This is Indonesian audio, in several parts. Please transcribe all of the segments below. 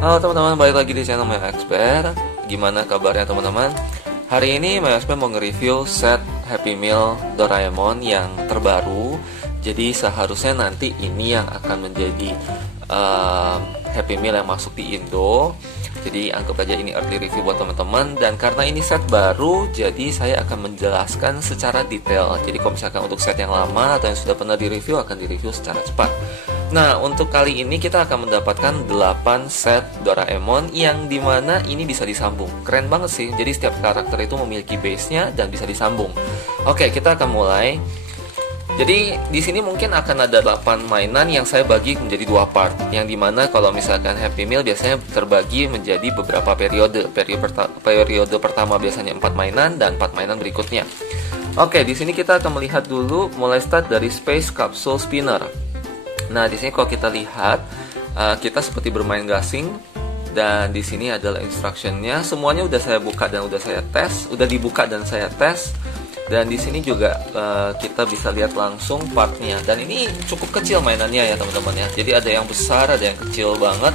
Halo teman-teman, balik lagi di channel Mayo Expert. Gimana kabarnya teman-teman? Hari ini Mayo Expert mau nge-review set Happy Meal Doraemon yang terbaru. Jadi seharusnya nanti ini yang akan menjadi Happy Meal yang masuk di Indo. Jadi anggap aja ini early review buat teman-teman. Dan karena ini set baru, jadi saya akan menjelaskan secara detail. Jadi kalau misalkan untuk set yang lama atau yang sudah pernah direview, akan direview secara cepat. Nah, untuk kali ini kita akan mendapatkan 8 set Doraemon yang dimana ini bisa disambung. Keren banget sih. Jadi setiap karakter itu memiliki base-nya dan bisa disambung. Oke, kita akan mulai. Jadi di sini mungkin akan ada 8 mainan yang saya bagi menjadi 2 part. Yang dimana kalau misalkan Happy Meal biasanya terbagi menjadi beberapa periode. Periode pertama biasanya 4 mainan dan 4 mainan berikutnya. Oke, di sini kita akan melihat dulu mulai start dari Space Capsule Spinner. Nah, di sini kalau kita lihat, kita seperti bermain gasing, dan di sini adalah instructionnya. Semuanya udah saya buka dan udah saya tes, udah dibuka dan saya tes. Dan di sini juga kita bisa lihat langsung partnya. Dan ini cukup kecil mainannya ya teman-teman ya. Jadi ada yang besar, ada yang kecil banget.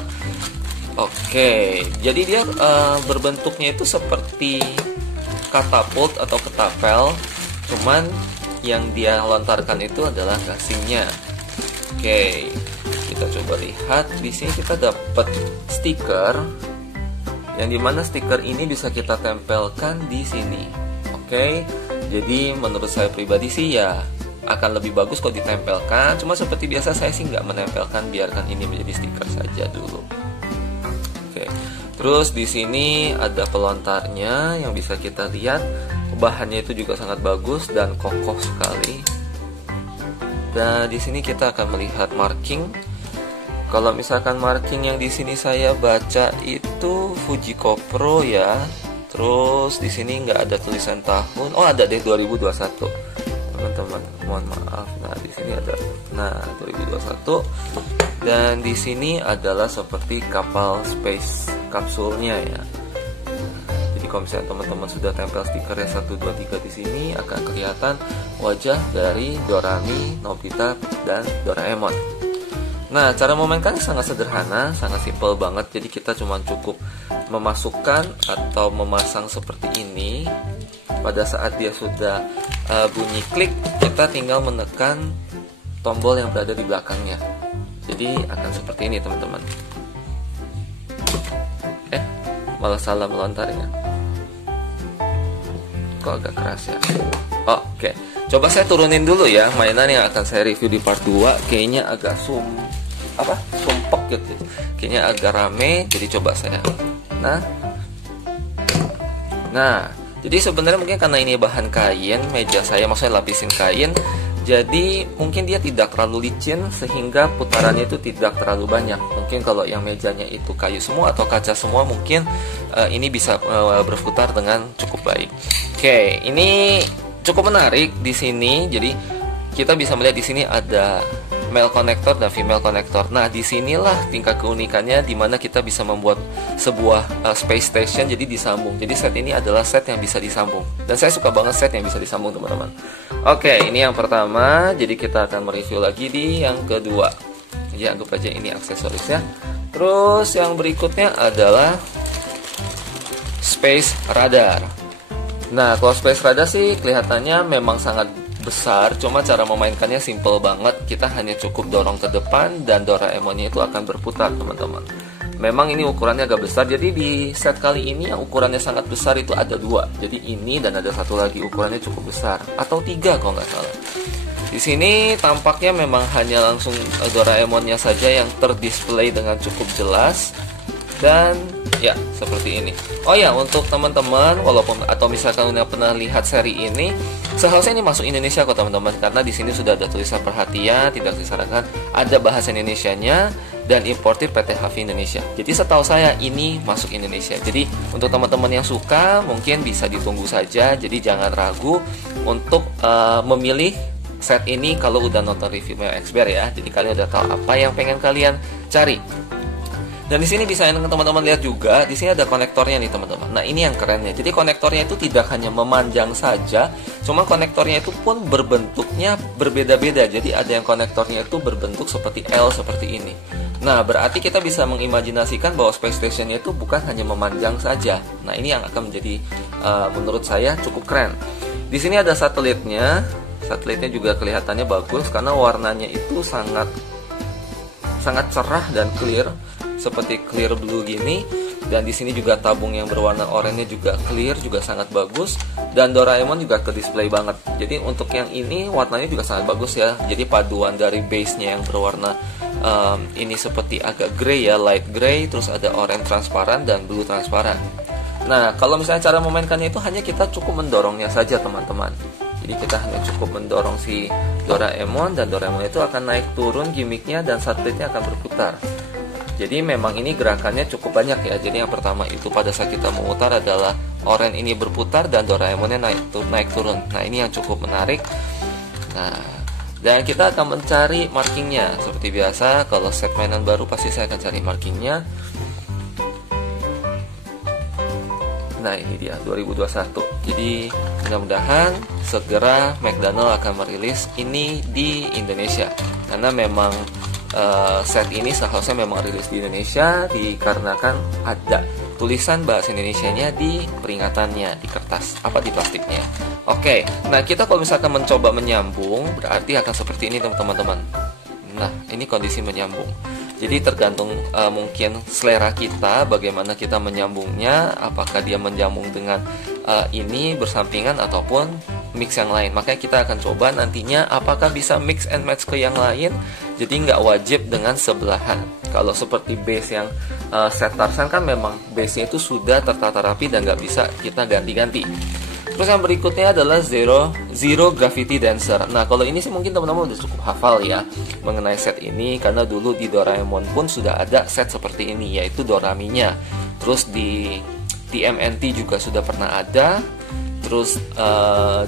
Oke, jadi dia berbentuknya itu seperti katapult atau ketapel, cuman yang dia lontarkan itu adalah gasingnya. Oke, kita coba lihat. Di sini kita dapat stiker, yang dimana stiker ini bisa kita tempelkan di sini. Oke, jadi menurut saya pribadi sih ya akan lebih bagus kalau ditempelkan. Cuma seperti biasa saya sih nggak menempelkan, biarkan ini menjadi stiker saja dulu. Oke, terus di sini ada pelontarnya yang bisa kita lihat. Bahannya itu juga sangat bagus dan kokoh sekali. Dan di sini kita akan melihat marking. Kalau misalkan marking yang di sini saya baca itu Fujiko Pro ya. Terus di sini nggak ada tulisan tahun. Oh, ada deh 2021. Teman-teman, mohon maaf. Nah, di sini ada. Nah, 2021. Dan di sini adalah seperti kapal space kapsulnya ya. Kalau misalnya teman-teman sudah tempel stikernya 1, 2, 3 di sini, akan kelihatan wajah dari Dorami, Nobita, dan Doraemon. Nah, cara memainkan sangat sederhana, sangat simple banget. Jadi kita cuma cukup memasukkan atau memasang seperti ini. Pada saat dia sudah bunyi klik, kita tinggal menekan tombol yang berada di belakangnya. Jadi akan seperti ini teman-teman. Malah salah melontarnya. Kok agak keras ya. Oke, coba saya turunin dulu ya mainan yang akan saya review di part 2. Kayaknya agak sumpek gitu. Kayaknya agak rame, jadi coba saya. Nah, jadi sebenarnya mungkin karena ini bahan kain, meja saya maksudnya lapisin kain, jadi mungkin dia tidak terlalu licin sehingga putarannya itu tidak terlalu banyak. Mungkin kalau yang mejanya itu kayu semua atau kaca semua, mungkin ini bisa berputar dengan cukup baik. Oke, ini cukup menarik di sini. Jadi kita bisa melihat di sini ada male connector dan female connector. Nah, disinilah tingkat keunikannya di mana kita bisa membuat sebuah space station jadi disambung. Jadi set ini adalah set yang bisa disambung. Dan saya suka banget set yang bisa disambung teman-teman. Oke, ini yang pertama. Jadi kita akan mereview lagi di yang kedua. Ya, anggap aja ini aksesorisnya. Terus yang berikutnya adalah Space Radar. Nah, kalau Space Radar sih kelihatannya memang sangat besar, cuma cara memainkannya simple banget. Kita hanya cukup dorong ke depan dan Doraemonnya itu akan berputar teman-teman. Memang ini ukurannya agak besar. Jadi di set kali ini yang ukurannya sangat besar itu ada 2. Jadi ini dan ada satu lagi ukurannya cukup besar, atau 3 kalau nggak salah. Di sini tampaknya memang hanya langsung Doraemonnya saja yang terdisplay dengan cukup jelas. Dan ya seperti ini. Oh ya, untuk teman-teman walaupun atau misalkan udah pernah lihat seri ini, seharusnya ini masuk Indonesia kok teman-teman, karena di sini sudah ada tulisan perhatian, tidak disarankan, ada bahasa Indonesianya dan importir PT Hafi Indonesia. Jadi setahu saya ini masuk Indonesia. Jadi untuk teman-teman yang suka mungkin bisa ditunggu saja. Jadi jangan ragu untuk memilih set ini kalau udah nonton review Mayo Expert ya. Jadi kalian udah tahu apa yang pengen kalian cari. Dan di sini bisa teman-teman lihat juga, di sini ada konektornya nih teman-teman. Nah ini yang kerennya. Jadi konektornya itu tidak hanya memanjang saja, cuma konektornya itu pun berbentuknya berbeda-beda. Jadi ada yang konektornya itu berbentuk seperti L seperti ini. Nah berarti kita bisa mengimajinasikan bahwa space stationnya itu bukan hanya memanjang saja. Nah ini yang akan menjadi menurut saya cukup keren. Di sini ada satelitnya. Satelitnya juga kelihatannya bagus karena warnanya itu sangat cerah dan clear, seperti clear blue gini. Dan di sini juga tabung yang berwarna oranye juga clear, juga sangat bagus. Dan Doraemon juga ke display banget. Jadi untuk yang ini warnanya juga sangat bagus ya. Jadi paduan dari base-nya yang berwarna ini seperti agak grey ya, light grey, terus ada orange transparan dan blue transparan. Nah kalau misalnya cara memainkannya itu hanya kita cukup mendorongnya saja teman-teman. Jadi kita hanya cukup mendorong si Doraemon, dan Doraemon itu akan naik turun gimmicknya dan satelitnya akan berputar. Jadi memang ini gerakannya cukup banyak ya. Jadi yang pertama itu pada saat kita memutar adalah orange ini berputar dan Doraemonnya naik turun. Nah ini yang cukup menarik. Nah dan kita akan mencari markingnya. Seperti biasa kalau set mainan baru pasti saya akan cari markingnya. Nah ini dia 2021. Jadi mudah-mudahan segera McDonald akan merilis ini di Indonesia. Karena memang set ini seharusnya memang rilis di Indonesia dikarenakan ada tulisan bahasa Indonesianya di peringatannya, di kertas, di plastiknya. Oke, nah kita kalau misalkan mencoba menyambung berarti akan seperti ini teman-teman. Nah ini kondisi menyambung. Jadi tergantung mungkin selera kita bagaimana kita menyambungnya, apakah dia menyambung dengan ini bersampingan ataupun mix yang lain. Makanya kita akan coba nantinya apakah bisa mix and match ke yang lain. Jadi nggak wajib dengan sebelahan. Kalau seperti base yang set Tarzan kan memang base-nya itu sudah tertata rapi dan nggak bisa kita ganti-ganti. Terus yang berikutnya adalah Zero Gravity Dancer. Nah kalau ini sih mungkin teman-teman udah cukup hafal ya mengenai set ini, karena dulu di Doraemon pun sudah ada set seperti ini, yaitu Doraminya. Terus di TMNT juga sudah pernah ada. Terus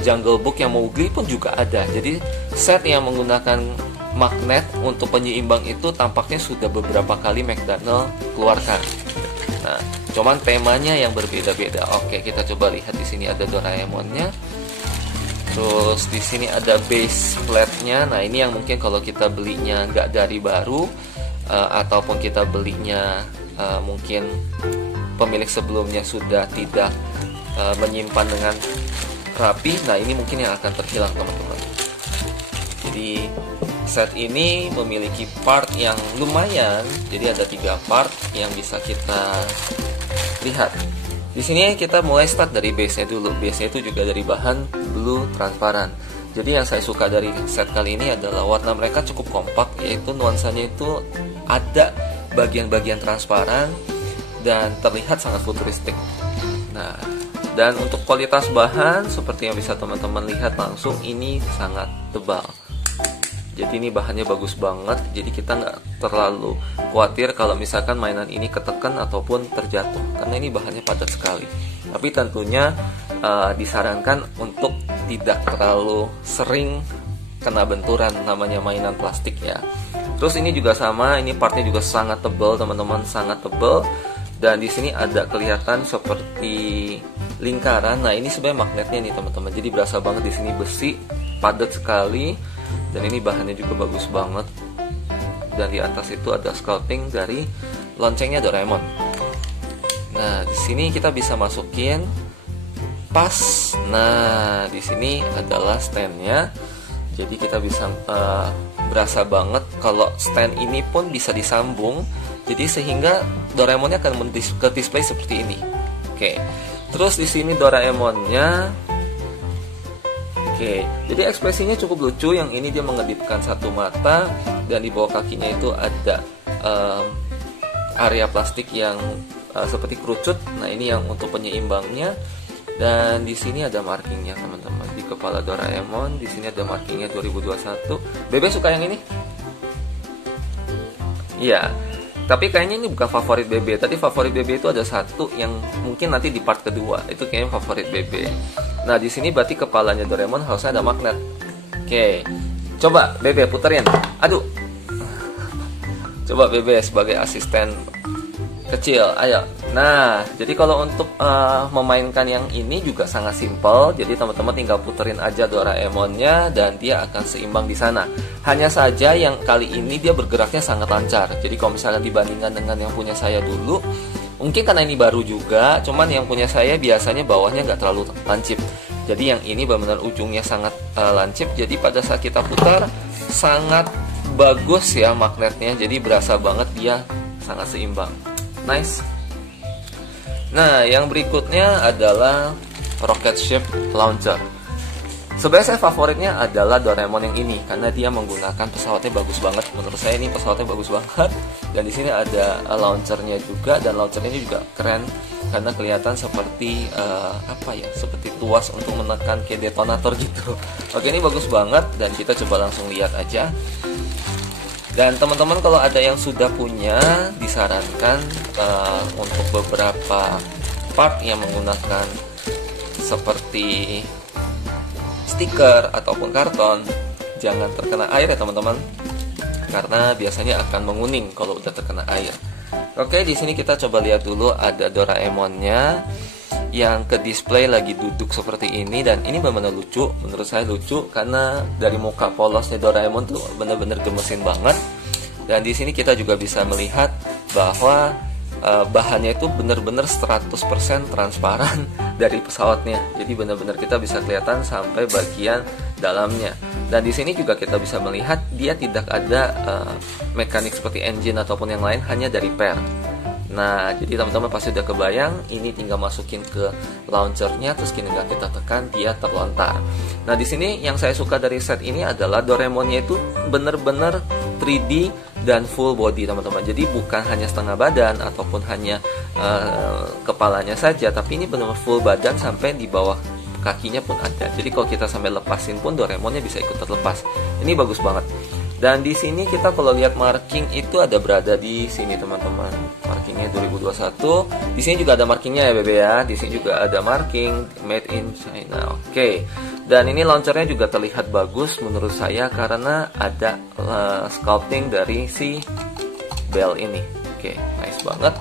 Jungle Book yang Mowgli pun juga ada. Jadi set yang menggunakan magnet untuk penyeimbang itu tampaknya sudah beberapa kali McDonald keluarkan. Nah, cuman temanya yang berbeda-beda. Oke, kita coba lihat di sini ada Doraemonnya. Terus di sini ada base plate-nya. Nah, ini yang mungkin kalau kita belinya nggak dari baru ataupun kita belinya mungkin pemilik sebelumnya sudah tidak menyimpan dengan rapi. Nah, ini mungkin yang akan terhilang teman-teman. Jadi set ini memiliki part yang lumayan. Jadi ada 3 part yang bisa kita lihat. Di sini kita mulai start dari base-nya dulu. Base-nya itu juga dari bahan blue transparan. Jadi yang saya suka dari set kali ini adalah warna mereka cukup kompak, yaitu nuansanya itu ada bagian-bagian transparan dan terlihat sangat futuristik. Nah, dan untuk kualitas bahan seperti yang bisa teman-teman lihat langsung, ini sangat tebal. Jadi ini bahannya bagus banget. Jadi kita nggak terlalu khawatir kalau misalkan mainan ini ketekan ataupun terjatuh, karena ini bahannya padat sekali. Tapi tentunya disarankan untuk tidak terlalu sering kena benturan, namanya mainan plastik ya. Terus ini juga sama, ini partnya juga sangat tebal teman-teman, sangat tebal. Dan di sini ada kelihatan seperti lingkaran. Nah ini sebenarnya magnetnya nih teman-teman. Jadi berasa banget di sini besi, padat sekali. Dan ini bahannya juga bagus banget. Dan di atas itu ada sculpting dari loncengnya Doraemon. Nah, di sini kita bisa masukin pas. Nah, di sini adalah standnya. Jadi kita bisa berasa banget kalau stand ini pun bisa disambung. Jadi sehingga Doraemonnya akan ke display seperti ini. Oke. Terus di sini Doraemonnya. Oke, jadi ekspresinya cukup lucu. Yang ini dia mengedipkan satu mata, dan di bawah kakinya itu ada area plastik yang seperti kerucut. Nah ini yang untuk penyeimbangnya. Dan di sini ada markingnya teman-teman, di kepala Doraemon. Di sini ada markingnya 2021. Bebe suka yang ini? Iya. Tapi kayaknya ini bukan favorit Bebe. Tadi favorit Bebe itu ada satu yang mungkin nanti di part kedua. Itu kayaknya favorit Bebe. Nah, di sini berarti kepalanya Doraemon harusnya ada magnet. Oke. Coba Bebe puterin. Aduh. Coba Bebe sebagai asisten kecil. Ayo. Nah, jadi kalau untuk memainkan yang ini juga sangat simpel. Jadi teman-teman tinggal puterin aja Doraemonnya dan dia akan seimbang di sana. Hanya saja yang kali ini dia bergeraknya sangat lancar. Jadi kalau misalkan dibandingkan dengan yang punya saya dulu, mungkin karena ini baru juga, cuman yang punya saya biasanya bawahnya nggak terlalu lancip. Jadi yang ini benar-benar ujungnya sangat lancip. Jadi pada saat kita putar sangat bagus ya magnetnya. Jadi berasa banget dia sangat seimbang. Nice. Nah, yang berikutnya adalah Rocket Ship Launcher. Sebenarnya saya favoritnya adalah Doraemon yang ini karena dia menggunakan pesawatnya bagus banget. Menurut saya ini pesawatnya bagus banget. Dan di sini ada launchernya juga, dan launchernya ini juga keren karena kelihatan seperti seperti tuas untuk menekan kayak detonator gitu. Oke, ini bagus banget dan kita coba langsung lihat aja. Dan teman-teman kalau ada yang sudah punya, disarankan untuk beberapa part yang menggunakan seperti stiker ataupun karton, jangan terkena air ya teman-teman, karena biasanya akan menguning kalau udah terkena air. Oke, di sini kita coba lihat dulu ada Doraemonnya yang ke display lagi duduk seperti ini, dan ini benar-benar lucu. Menurut saya lucu karena dari muka polosnya Doraemon tuh benar-benar gemesin banget. Dan di sini kita juga bisa melihat bahwa bahannya itu benar-benar 100% transparan dari pesawatnya. Jadi benar-benar kita bisa kelihatan sampai bagian dalamnya. Dan di sini juga kita bisa melihat dia tidak ada mekanik seperti engine ataupun yang lain, hanya dari per. Nah, jadi teman-teman pasti udah kebayang, ini tinggal masukin ke launchernya, terus tinggal kita tekan, dia terlontar. Nah, di sini yang saya suka dari set ini adalah Doraemonnya itu benar-benar 3D dan full body teman-teman. Jadi bukan hanya setengah badan ataupun hanya kepalanya saja, tapi ini benar-benar full badan sampai di bawah kakinya pun ada. Jadi kalau kita sampai lepasin pun Doraemonnya bisa ikut terlepas. Ini bagus banget. Dan di sini kita kalau lihat marking itu ada berada di sini teman-teman. Markingnya 2021. Di sini juga ada markingnya ya Bebe ya. Di sini juga ada marking made in China. Oke. Dan ini launchernya juga terlihat bagus menurut saya karena ada sculpting dari si bell ini. Oke, nice banget.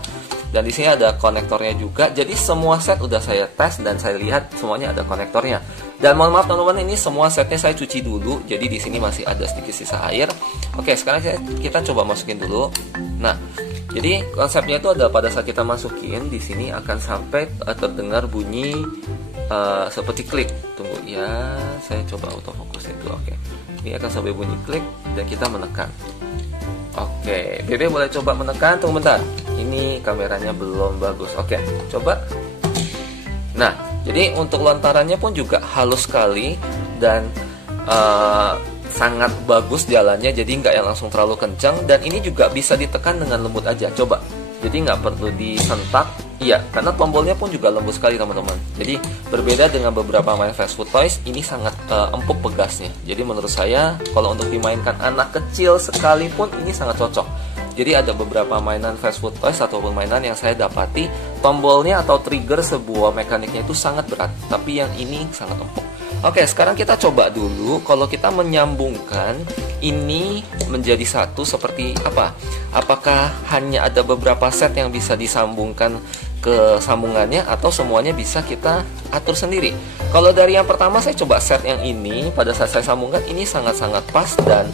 Dan di sini ada konektornya juga. Jadi semua set udah saya tes dan saya lihat semuanya ada konektornya. Dan mohon maaf teman-teman, ini semua setnya saya cuci dulu. Jadi di sini masih ada sedikit sisa air. Oke, sekarang kita coba masukin dulu. Nah, jadi konsepnya itu ada pada saat kita masukin, di sini akan sampai terdengar bunyi seperti klik. Tunggu ya, saya coba autofokusin dulu. Oke, ini akan sampai bunyi klik dan kita menekan. Oke, Bebe boleh coba menekan. Tunggu bentar, ini kameranya belum bagus. Oke, coba. Nah, jadi untuk lontarannya pun juga halus sekali dan sangat bagus jalannya. Jadi nggak yang langsung terlalu kencang, dan ini juga bisa ditekan dengan lembut aja. Coba, jadi nggak perlu disentak. Iya, karena tombolnya pun juga lembut sekali teman-teman. Jadi berbeda dengan beberapa main fast food toys, ini sangat empuk pegasnya. Jadi menurut saya kalau untuk dimainkan anak kecil sekalipun ini sangat cocok. Jadi ada beberapa mainan fast food toys ataupun mainan yang saya dapati tombolnya atau trigger sebuah mekaniknya itu sangat berat, tapi yang ini sangat empuk. Oke, sekarang kita coba dulu kalau kita menyambungkan ini menjadi satu seperti apa. Apakah hanya ada beberapa set yang bisa disambungkan ke sambungannya atau semuanya bisa kita atur sendiri. Kalau dari yang pertama saya coba set yang ini, pada saat saya sambungkan ini sangat-sangat pas dan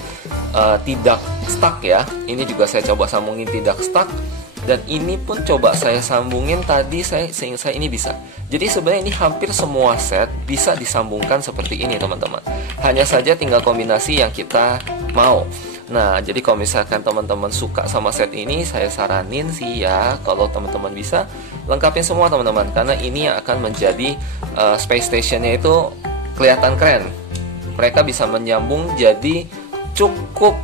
tidak stuck ya. Ini juga saya coba sambungin tidak stuck. Dan ini pun coba saya sambungin tadi, seingat saya ini bisa. Jadi sebenarnya ini hampir semua set bisa disambungkan seperti ini teman-teman. Hanya saja tinggal kombinasi yang kita mau. Nah, jadi kalau misalkan teman-teman suka sama set ini, saya saranin sih ya, kalau teman-teman bisa lengkapin semua teman-teman, karena ini yang akan menjadi space stationnya itu kelihatan keren. Mereka bisa menyambung jadi cukup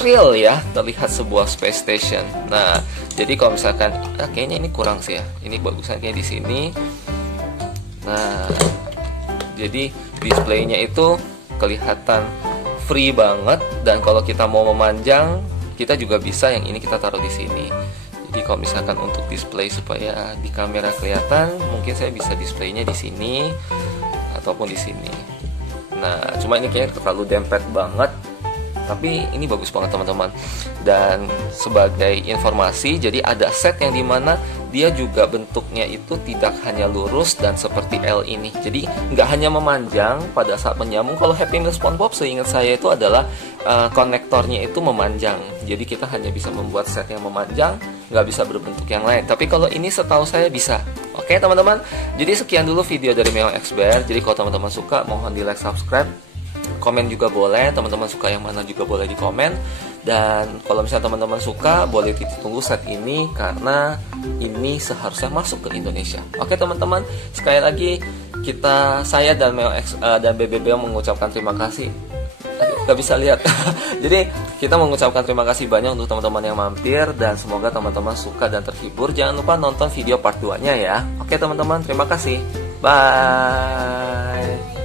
real ya, terlihat sebuah space station. Nah, jadi kalau misalkan kayaknya ini kurang sih ya. Ini bagusnya kayak di sini. Nah, jadi displaynya itu kelihatan free banget, dan kalau kita mau memanjang, kita juga bisa yang ini kita taruh di sini. Jadi kalau misalkan untuk display supaya di kamera kelihatan, mungkin saya bisa displaynya di sini ataupun di sini. Nah, cuma ini kayaknya terlalu dempet banget. tapi ini bagus banget teman-teman. Dan sebagai informasi, jadi ada set yang dimana dia juga bentuknya itu tidak hanya lurus dan seperti L ini. Jadi nggak hanya memanjang pada saat menyambung. Kalau Happy Meal SpongeBob seingat saya itu adalah konektornya itu memanjang. Jadi kita hanya bisa membuat set yang memanjang, nggak bisa berbentuk yang lain. Tapi kalau ini setahu saya bisa. Oke teman-teman, jadi sekian dulu video dari Meong Expert. Jadi kalau teman-teman suka, mohon di like, subscribe, komen juga boleh. Teman-teman suka yang mana juga boleh di komen. Dan kalau misalnya teman-teman suka, boleh ditunggu set ini karena ini seharusnya masuk ke Indonesia. Oke teman-teman, sekali lagi saya dan dan BBB mengucapkan terima kasih. Aduh, gak bisa lihat. Jadi kita mengucapkan terima kasih banyak untuk teman-teman yang mampir, dan semoga teman-teman suka dan terhibur. Jangan lupa nonton video part 2-nya ya. Oke teman-teman, terima kasih. Bye.